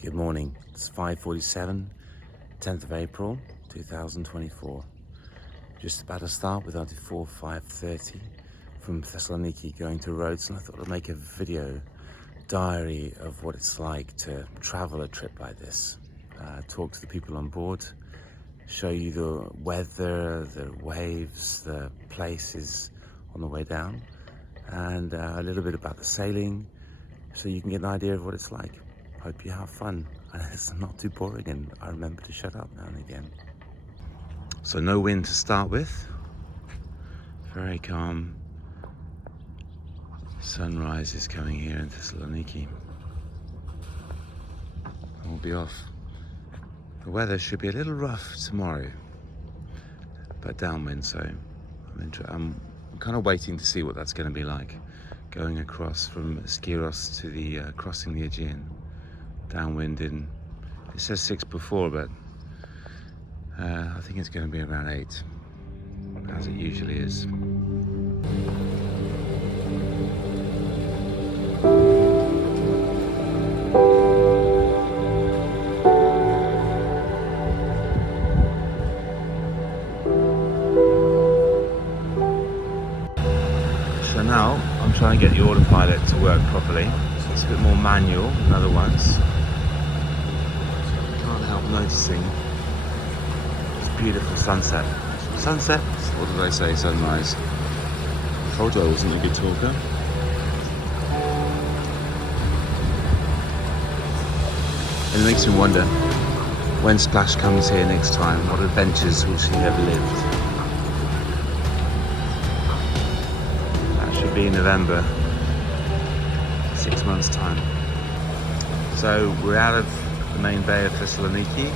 Good morning, it's 5:47, 10th of April 2024. Just about to start with our Dufour 5:30 from Thessaloniki going to Rhodes, and I thought I'd make a video diary of what it's like to travel a trip like this. Talk to the people on board, show you the weather, the waves, the places on the way down, and a little bit about the sailing so you can get an idea of what it's like. Hope you have fun and it's not too boring, and I remember to shut up now and again. So no wind to start with, very calm. Sunrise is coming here in Thessaloniki. We'll be off. The weather should be a little rough tomorrow, but downwind, so I'm kind of waiting to see what that's going to be like, going across from Skiros to the crossing the Aegean. Downwind in, it says 6 before, but I think it's going to be around 8, as it usually is. So now I'm trying to get the autopilot to work properly, so it's a bit more manual than other ones. Can't help noticing this beautiful sunset. Sunset? What did I say? Sunrise. I told you I wasn't a good talker. And it makes me wonder, when Splash comes here next time, what adventures will she have lived? That should be in November, 6 months' time. So we're out of the main bay of Thessaloniki.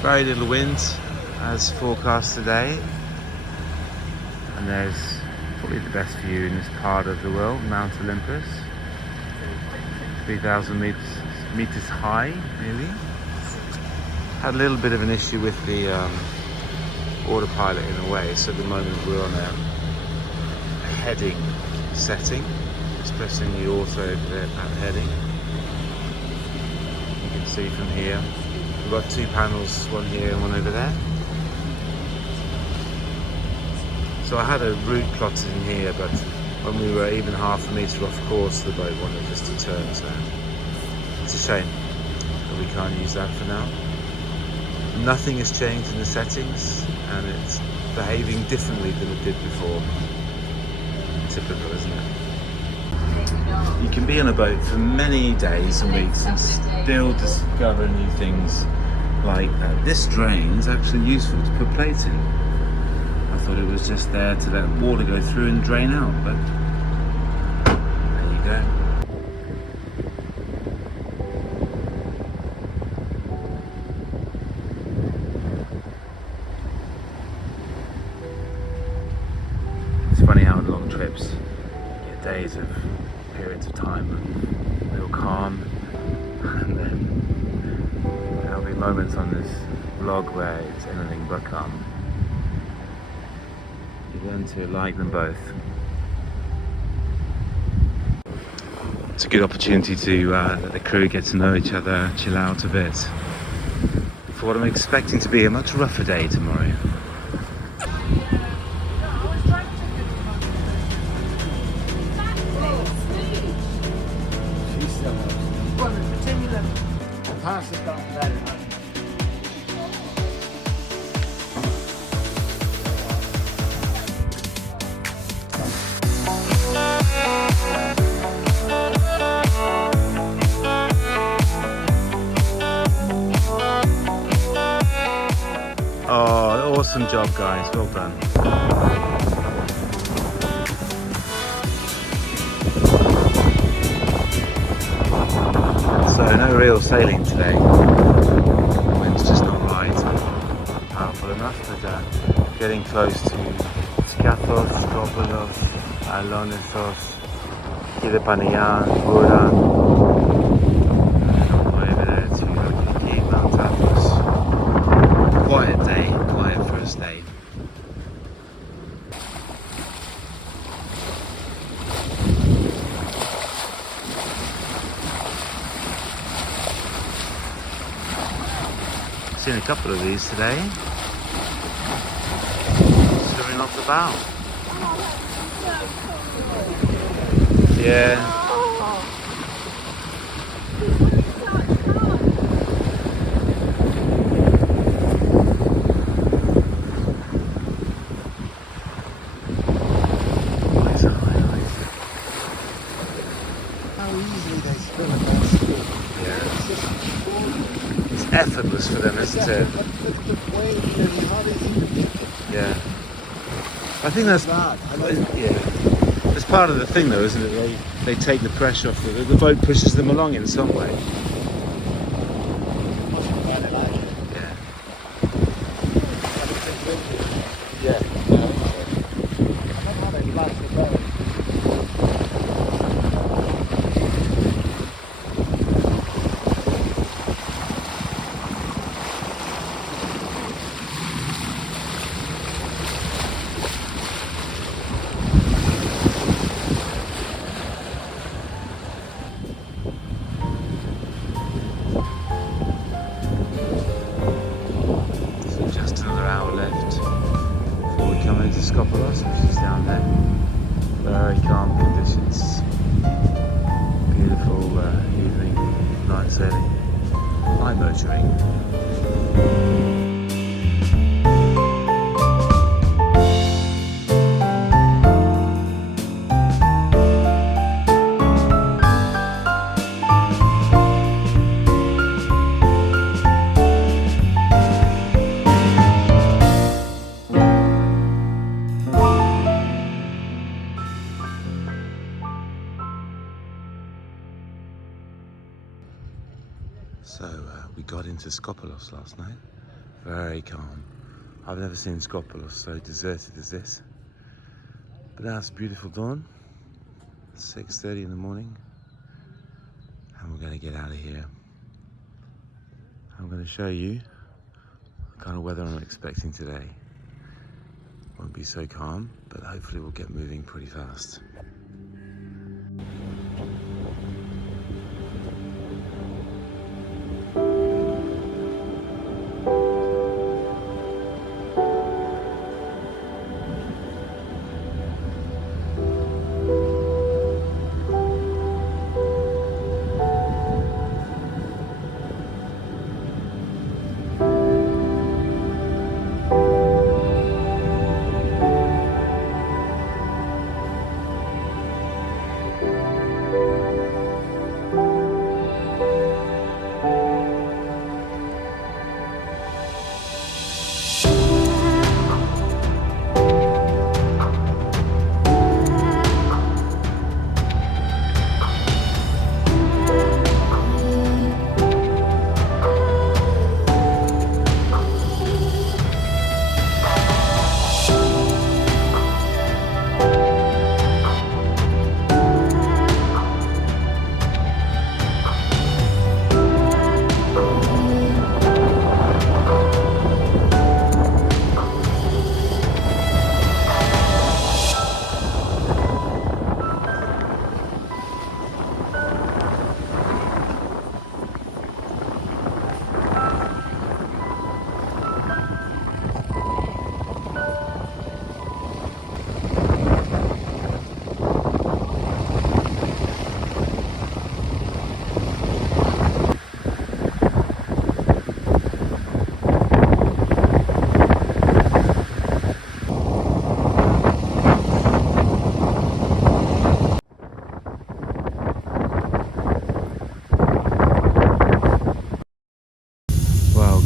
Very little wind as forecast today, and there's probably the best view in this part of the world, Mount Olympus, 3,000 meters high nearly. Had a little bit of an issue with the autopilot in a way, so at the moment we're on a heading setting, just pressing the auto at heading. See from here, we've got 2 panels, one here and one over there. So I had a route plotted in here, but when we were even half a metre off course, the boat wanted us to turn, so it's a shame that we can't use that for now. Nothing has changed in the settings, and it's behaving differently than it did before. Typical, isn't it? You can be on a boat for many days and weeks and still discover new things like that. This drain is actually useful to put plates in. I thought it was just there to let water go through and drain out, but there you go. It's funny how in long trips you get days of periods of time of real calm, and then there'll be moments on this vlog where it's anything but calm. You learn to like them both. It's a good opportunity to let the crew get to know each other, chill out a bit, for what I'm expecting to be a much rougher day tomorrow. Oh, awesome job, guys. Well done. So no real sailing today. The wind's just not right, not powerful enough, but getting close to Skathos, Skopolos, Alonissos, Kidepania, Buran, and all the way over there to Aegean, Mount Patmos. Quiet day, quiet first day. Seen a couple of these today. Swimming off the bow. Yeah. Effortless for them, isn't it? Yeah. I think that's It's part of the thing, though, isn't it? They take the pressure off. The boat pushes them along in some way. Yeah. Kalos, which is down there. Very calm conditions. Beautiful evening, night sailing, light motoring. So we got into Skopelos last night, very calm. I've never seen Skopelos so deserted as this. But now it's beautiful dawn, 6:30 in the morning, and we're going to get out of here. I'm going to show you the kind of weather I'm expecting today. Won't be so calm, but hopefully we'll get moving pretty fast.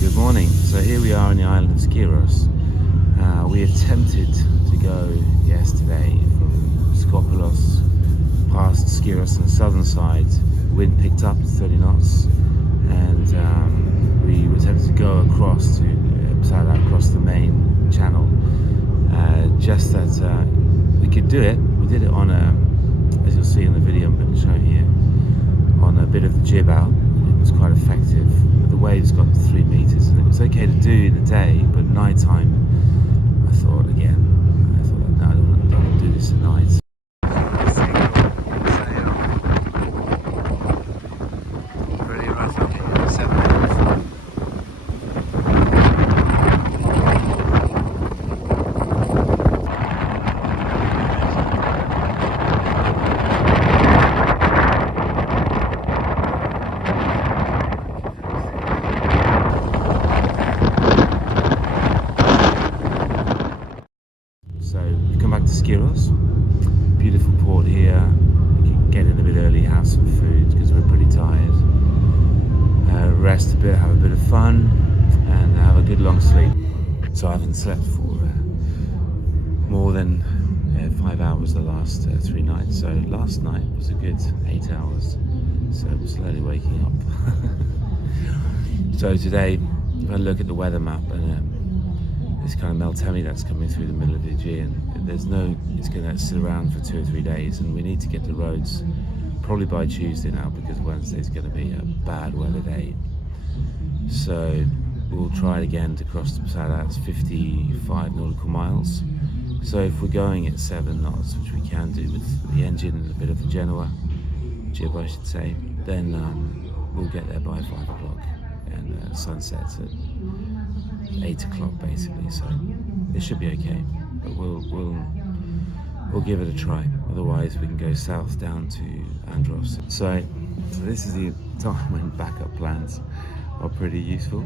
Good morning. So here we are on the island of Skiros. We attempted to go yesterday from Skopelos past Skiros on the southern side. The wind picked up to 30 knots, and we attempted to go across to across the main channel. Just that we could do it. We did it on as you'll see in the video I'm going to show here, on a bit of the jib out. It was quite effective. The waves got to 3 meters, and it was okay to do in the day, but night time, I thought no, I don't want to do this at night. Pretty rough up here, 7 minutes. rest a bit, have a bit of fun, and have a good long sleep. So I haven't slept for more than 5 hours the last 3 nights. So last night was a good 8 hours. So I'm slowly waking up. So today, if I look at the weather map and this kind of Meltemi that's coming through the middle of the Aegean, it's going to sit around for 2 or 3 days, and we need to get to Rhodes probably by Tuesday now, because Wednesday's going to be a bad weather day. So we'll try again to cross the That's 55 nautical miles. So if we're going at 7 knots, which we can do with the engine and a bit of the jib I should say, then we'll get there by 5 o'clock, and sunsets at 8 o'clock basically. So it should be okay, but we'll give it a try. Otherwise we can go south down to Andros. So this is the time when backup plans are pretty useful.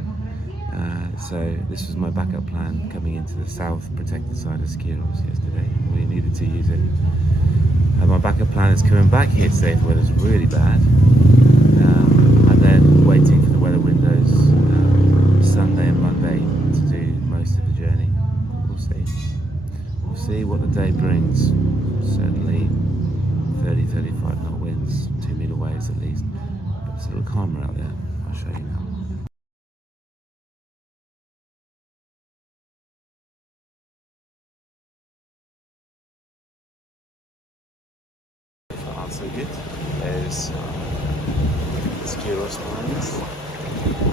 So this was my backup plan coming into the south protected side of Skiros yesterday. We needed to use it. And my backup plan is coming back here today if the weather's really bad, and then waiting for the weather windows Sunday and Monday to do most of the journey. We'll see. We'll see what the day brings. Certainly 30-35 knot winds, 2 meter waves at least. But it's a little calmer out there. I'll show you now. Not so good. There's Skiros lines.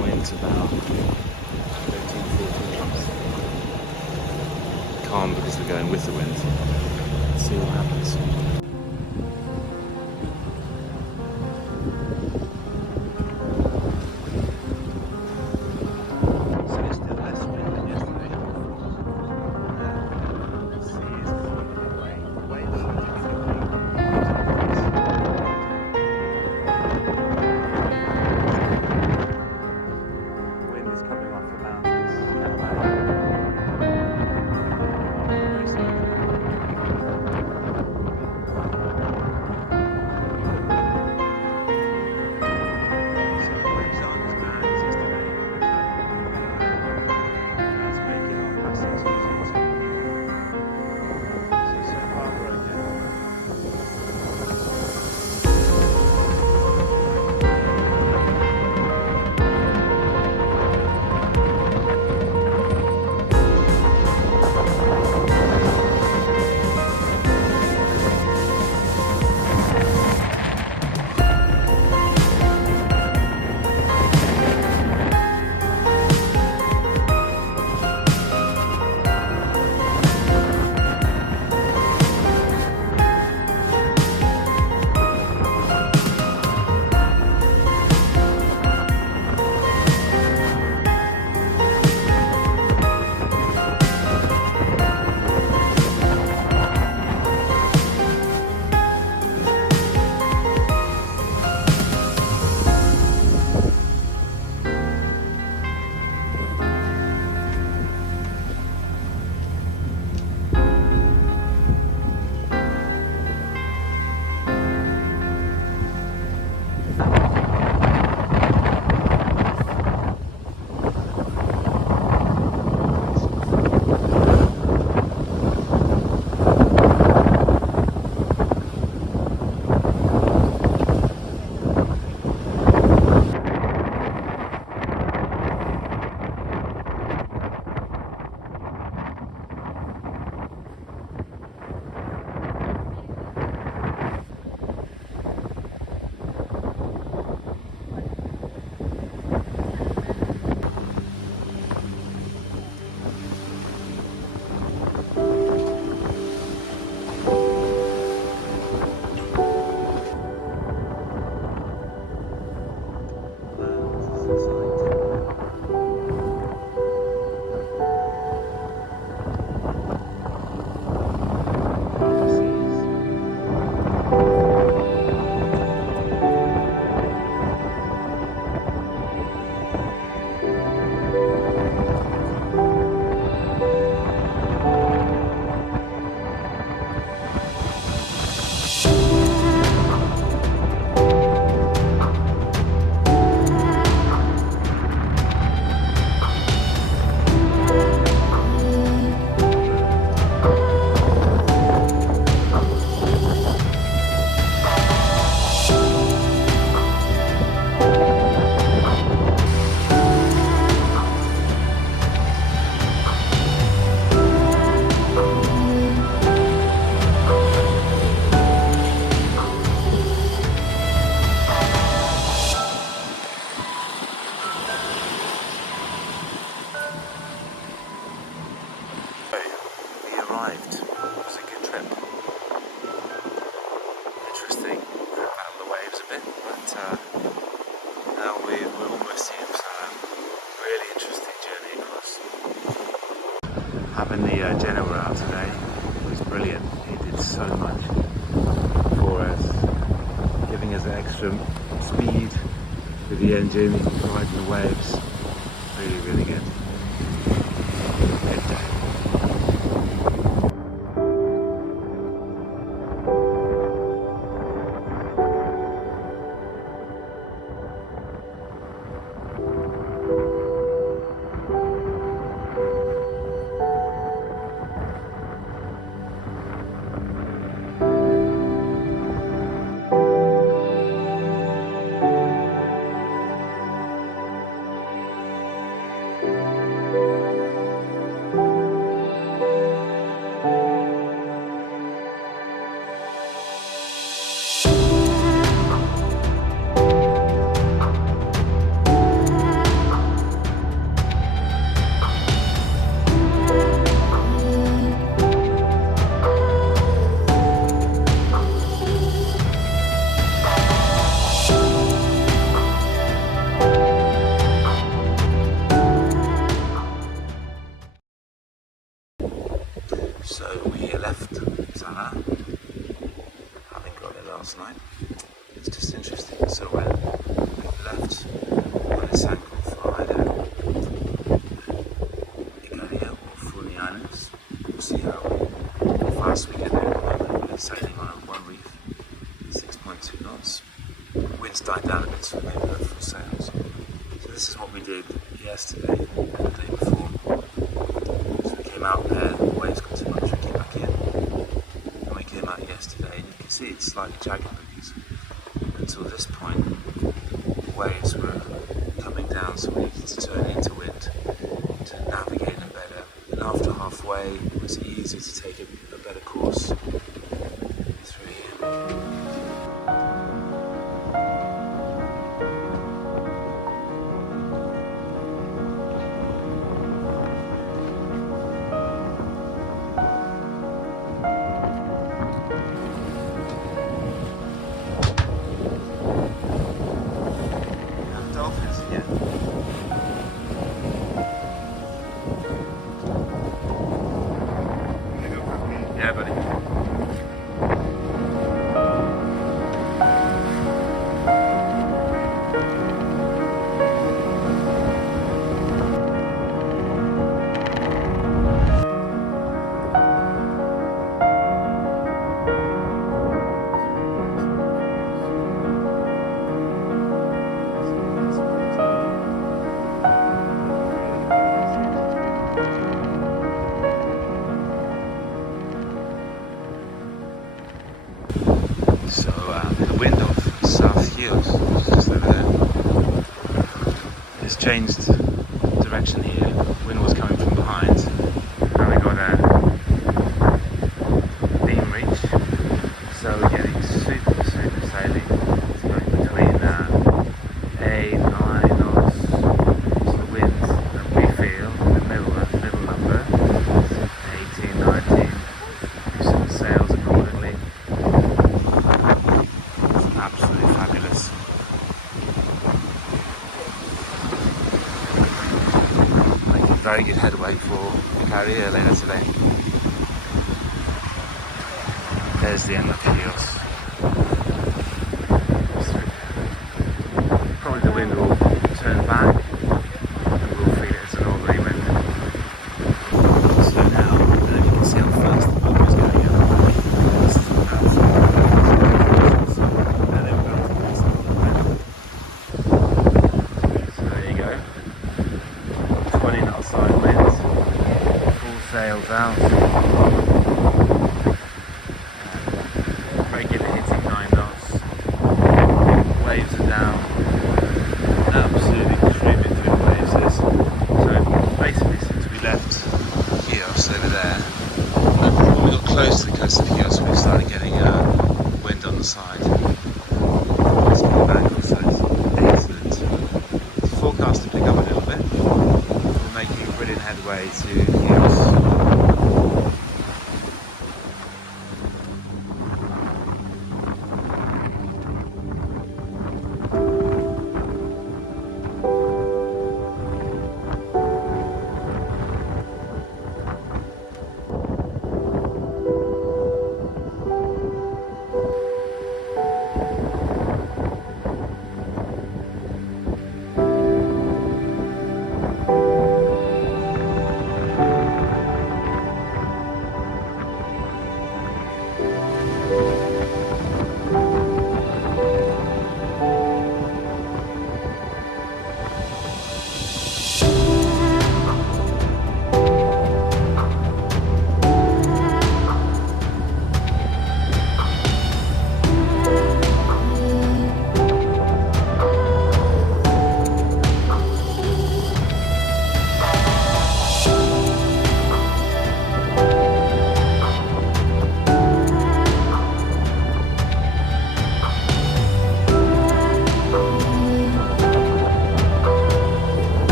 Winds about 13-14 knots. Calm because we're going with the wind. Let's see what happens. now we're almost here, so really interesting journey across. Having the Genoa out today was brilliant. It did so much for us, giving us extra speed with the engine, riding the waves. Really, really good. Good day. So we left Zala, having got there last night. It's just interesting. So when we left on this angle for either Ikaria or Funi Islands, we'll see how fast we get there at the moment. We're sailing on one reef, 6.2 knots. Wind's died down a bit, so maybe we're full sails. So this is what we did yesterday and the day before. So we came out there, the waves got too much, we came back in. And we came out yesterday, and you can see it's slightly jagged because until this point, the waves were coming down, so we needed to turn into wind to navigate them better. And after halfway, it was easy to take a better course through here. Yeah, buddy. So the wind off South Skiros, just over there, has changed direction here. Wind was coming from behind. Now we got a beam reach, so we're getting super sailing. It's going between 8, 9 knots. So the wind that we feel, the middle number, 18, 19. Loosen the sails accordingly. Absolutely fabulous. Making very good headway for Ikaria later today. There's the end of Kalos. Probably the wind will turn back and we'll feel it as a northerly wind. So now, you can see how fast the boat is going up. This is so there you go. 20 knot side winds, full sails out. Regular hitting 9 knots. Waves are down. Absolutely creaming through the waves is. So basically since we left Skiros over there, when we got close to the coast of Skiros, we started getting wind on the side. It's been back also. Excellent. It's forecast to pick up a little bit. We're making brilliant headway to Skiros.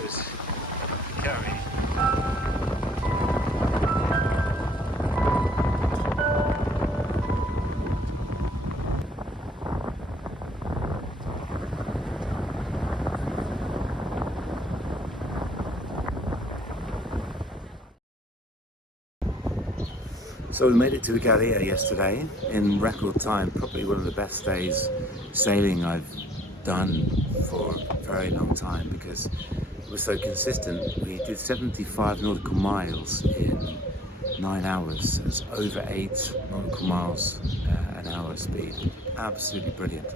goes Kerry. So we made it to the Gallia yesterday in record time, probably one of the best days sailing I've done for a very long time because it was so consistent. We did 75 nautical miles in 9 hours. It's over 8 nautical miles an hour speed. Absolutely brilliant.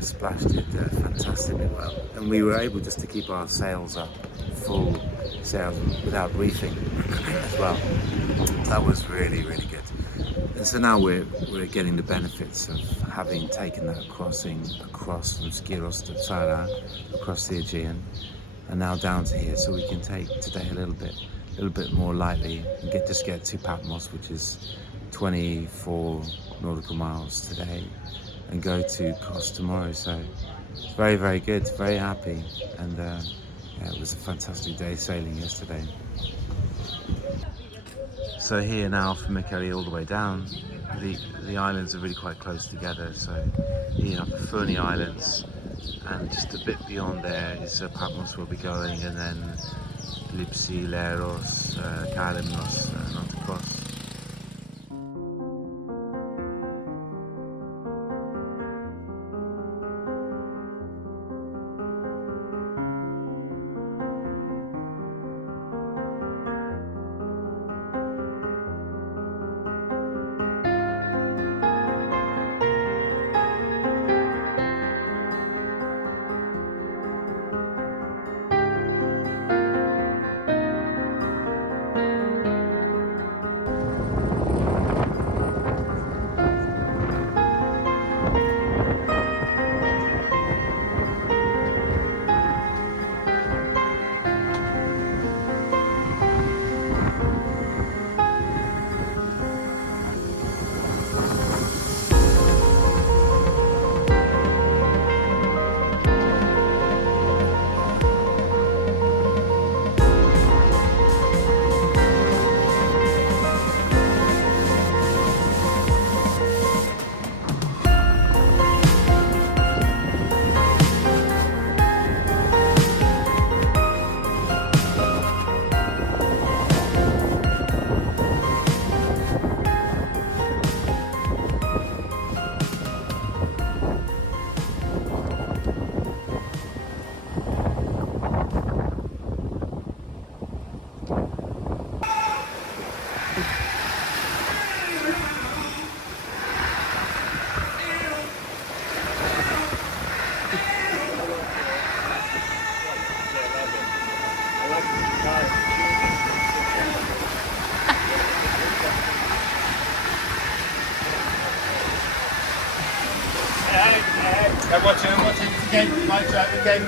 Splashed it fantastically well. And we were able just to keep our sails up, full sails without reefing as well. That was really, really good. And so now we're getting the benefits of having taken that crossing across from Skiros to Tsara, across the Aegean, and now down to here, so we can take today a little bit more lightly and get to Patmos, which is 24 nautical miles today, and go to Kos tomorrow. So it's very, very good, very happy, and yeah, it was a fantastic day sailing yesterday. So here now from Mikeli all the way down, the islands are really quite close together. So here you have the Fernie Islands, and just a bit beyond there is Patmos we'll be going, and then Lipsi, Leros, Kalimnos, Nautikos. Watch it again, my track again.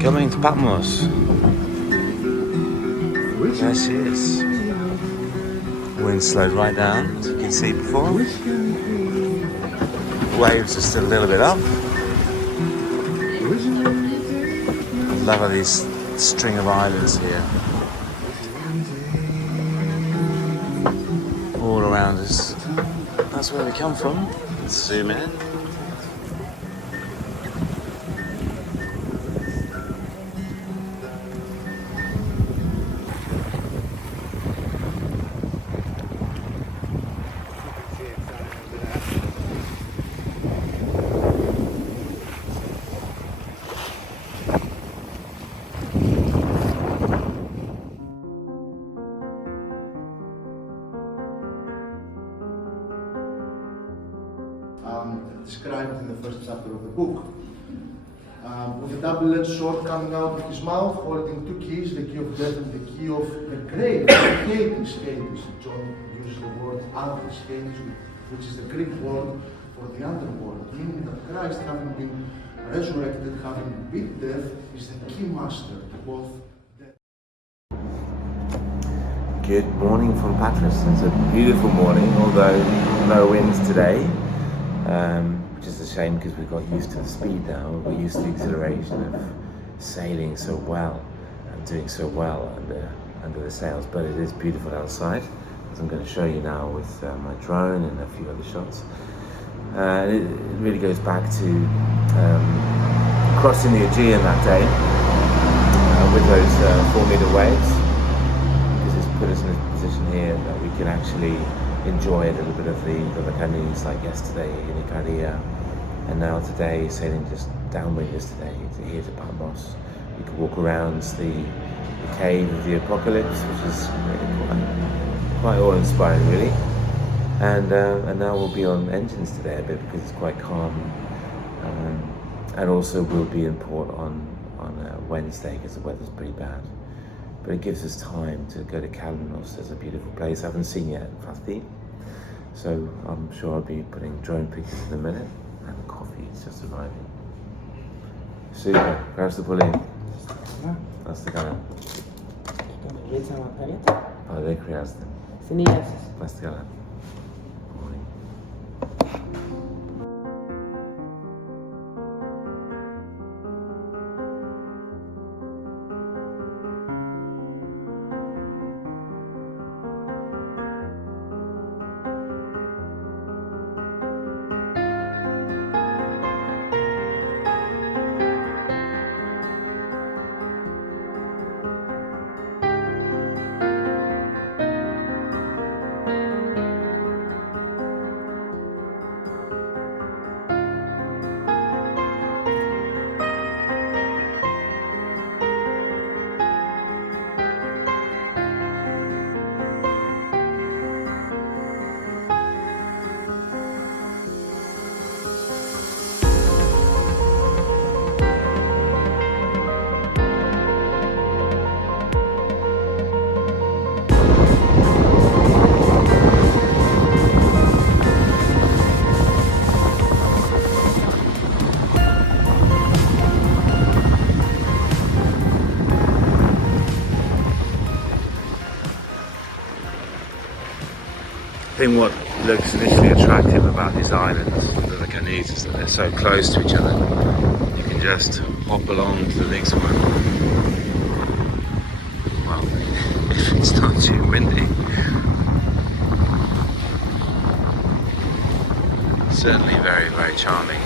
Coming to Patmos. There she is. Wind slowed right down, as you can see before. Waves are still a little bit up. Love these string of islands here. All around us. That's where we come from. Let's zoom in. Described in the first chapter of the book. With a double-edged sword coming out of his mouth, holding two keys, the key of death and the key of the grave. Hades, Hades. John uses the word Hades, Hades, which is the Greek word for the underworld, meaning that Christ, having been resurrected, having beat death, is the key master to both death. Good morning from Patmos. It's a beautiful morning, although no winds today. Which is a shame because we got used to the speed now. We got used to the exhilaration of sailing so well and doing so well under the sails. But it is beautiful outside, as I'm going to show you now with my drone and a few other shots. It really goes back to crossing the Aegean that day with those 4-meter waves, because it's put us in a position here that we can actually enjoy a little bit of the canoes, like yesterday in Ikaria, and now today sailing just downwind yesterday to here to Patmos. We could walk around the cave of the Apocalypse, which is really quite awe-inspiring, really. And now we'll be on engines today a bit because it's quite calm, and also we'll be in port on Wednesday because the weather's pretty bad. But it gives us time to go to Kalos. There's a beautiful place I haven't seen yet, Vathi. So I'm sure I'll be putting drone pictures in a minute, and the coffee is just arriving. Super, gracias por el. Hasta cara. Padre creaste. Hasta cara. I think what looks initially attractive about these islands, the canoes, is that they're so close to each other. You can just hop along to the next one. Well, if it's not too windy. Certainly very, very charming.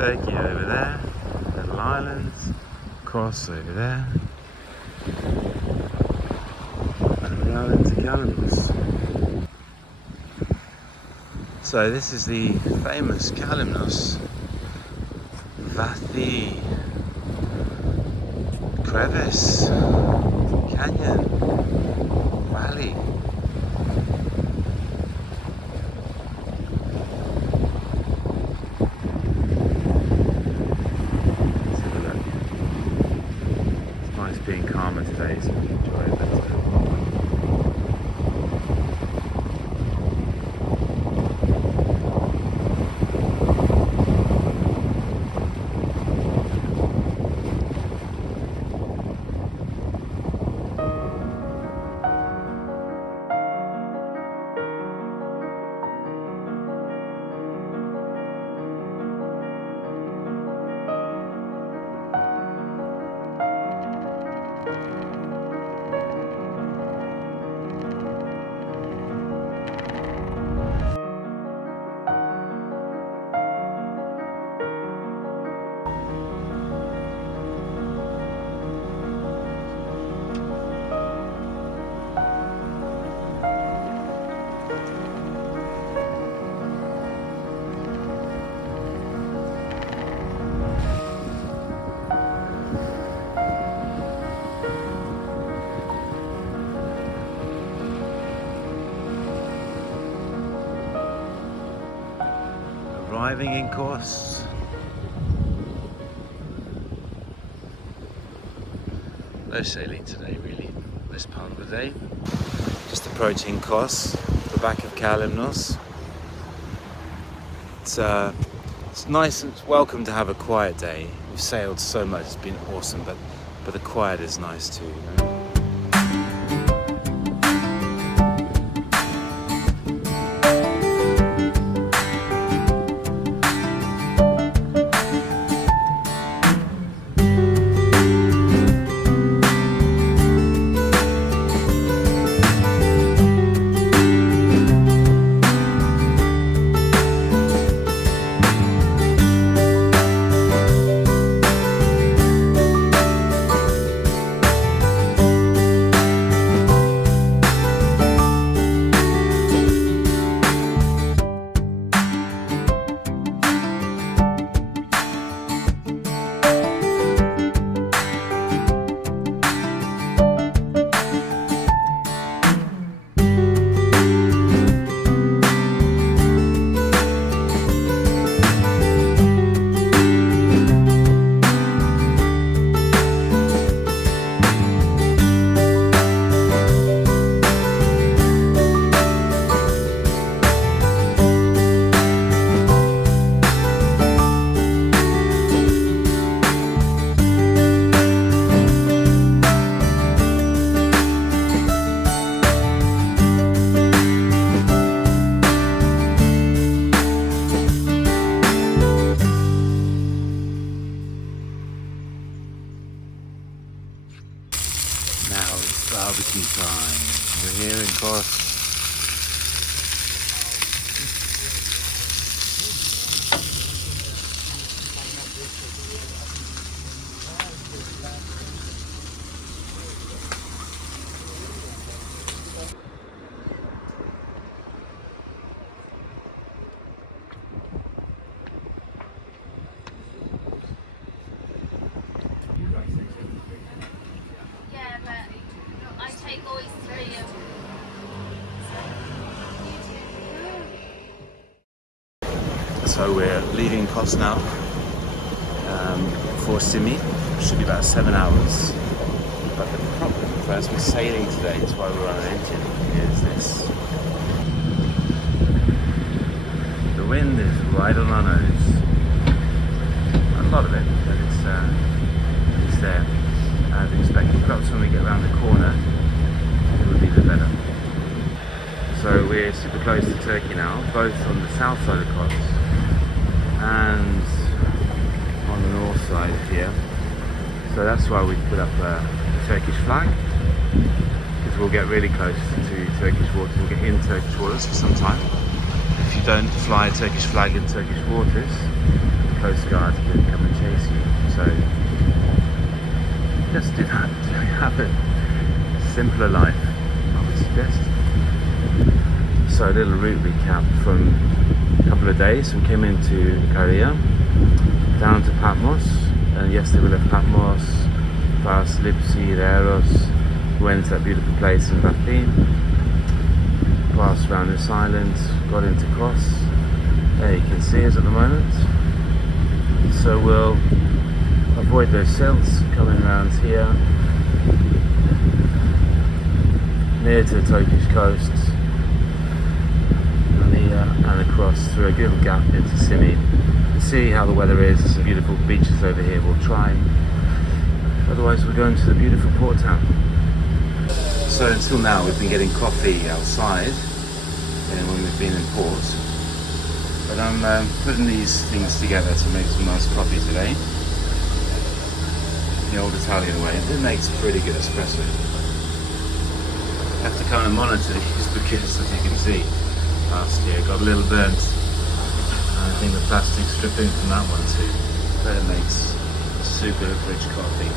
Turkey over there, little islands, Kos over there, and we're out into Kalos. So this is the famous Kalimnos, Vathi, crevice, canyon, valley. Let's have a look. It's nice being calmer today, so we enjoy it better. Arriving in Kos. No sailing today really, this part of the day. Just approaching Kos, the back of Kalimnos. It's nice and welcome to have a quiet day. We've sailed so much, it's been awesome, but the quiet is nice too, you know? Barbecue time. We're here in Kos. So we're leaving Kos now for Simi. Should be about 7 hours. But the problem for us with sailing today is why we're on an engine is this. The wind is right on our nose. A lot of it, but it's there as expected. Perhaps when we get around the corner, it will be the better. So we're super close to Turkey now, both on the south side of Kos and on the north side here. So that's why we put up a Turkish flag, because we'll get really close to Turkish waters. We'll get in Turkish waters for some time. If you don't fly a Turkish flag in Turkish waters, Coast Guard can come and chase you. So just do that. Have a simpler life, I would suggest. So a little route recap from a couple of days. We came into Korea, down to Patmos, and yesterday we left Patmos, past Lipsi, Rhodes, went to that beautiful place in Vathi, passed around this island, got into Kos. There you can see us at the moment. So we'll avoid those silts coming around here, near to the Turkish coast, and across through a good gap into Simi. See how the weather is. There's some beautiful beaches over here. We'll try. Otherwise, we're going to the beautiful port town. So until now, we've been getting coffee outside when we've been in port. But I'm putting these things together to make some nice coffee today. The old Italian way. It makes pretty good espresso. I have to kind of monitor these because, as you can see, last year got a little burnt. And I think the plastic's stripping from that one too. But it makes super rich coffee.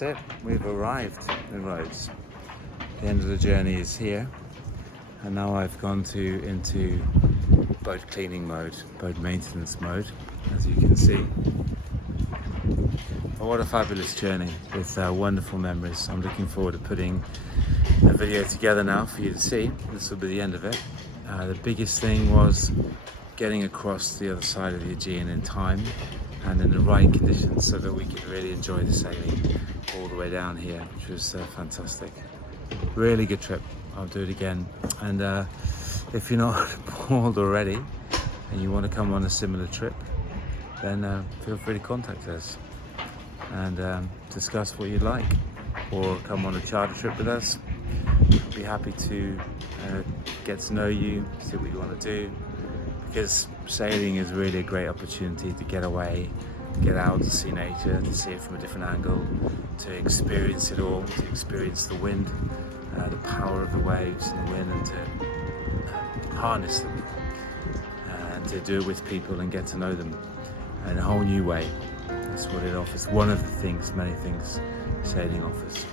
that's it. We've arrived in Rhodes. The end of the journey is here, and now I've gone into boat cleaning mode, boat maintenance mode, as you can see. But what a fabulous journey with wonderful memories. I'm looking forward to putting a video together now for you to see. This will be the end of it. The biggest thing was getting across the other side of the Aegean in time and in the right conditions so that we could really enjoy the sailing all the way down here, which was fantastic. Really good trip. I'll do it again. And if you're not bored already and you want to come on a similar trip, then feel free to contact us and discuss what you'd like, or come on a charter trip with us. We'd be happy to get to know you, see what you want to do, because sailing is really a great opportunity to get away, get out to see nature, to see it from a different angle, to experience it all, to experience the wind, the power of the waves and the wind, and to harness them, and to do it with people and get to know them in a whole new way. That's what it offers. One of the things, many things sailing offers.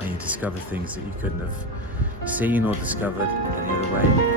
And you discover things that you couldn't have seen or discovered any other way.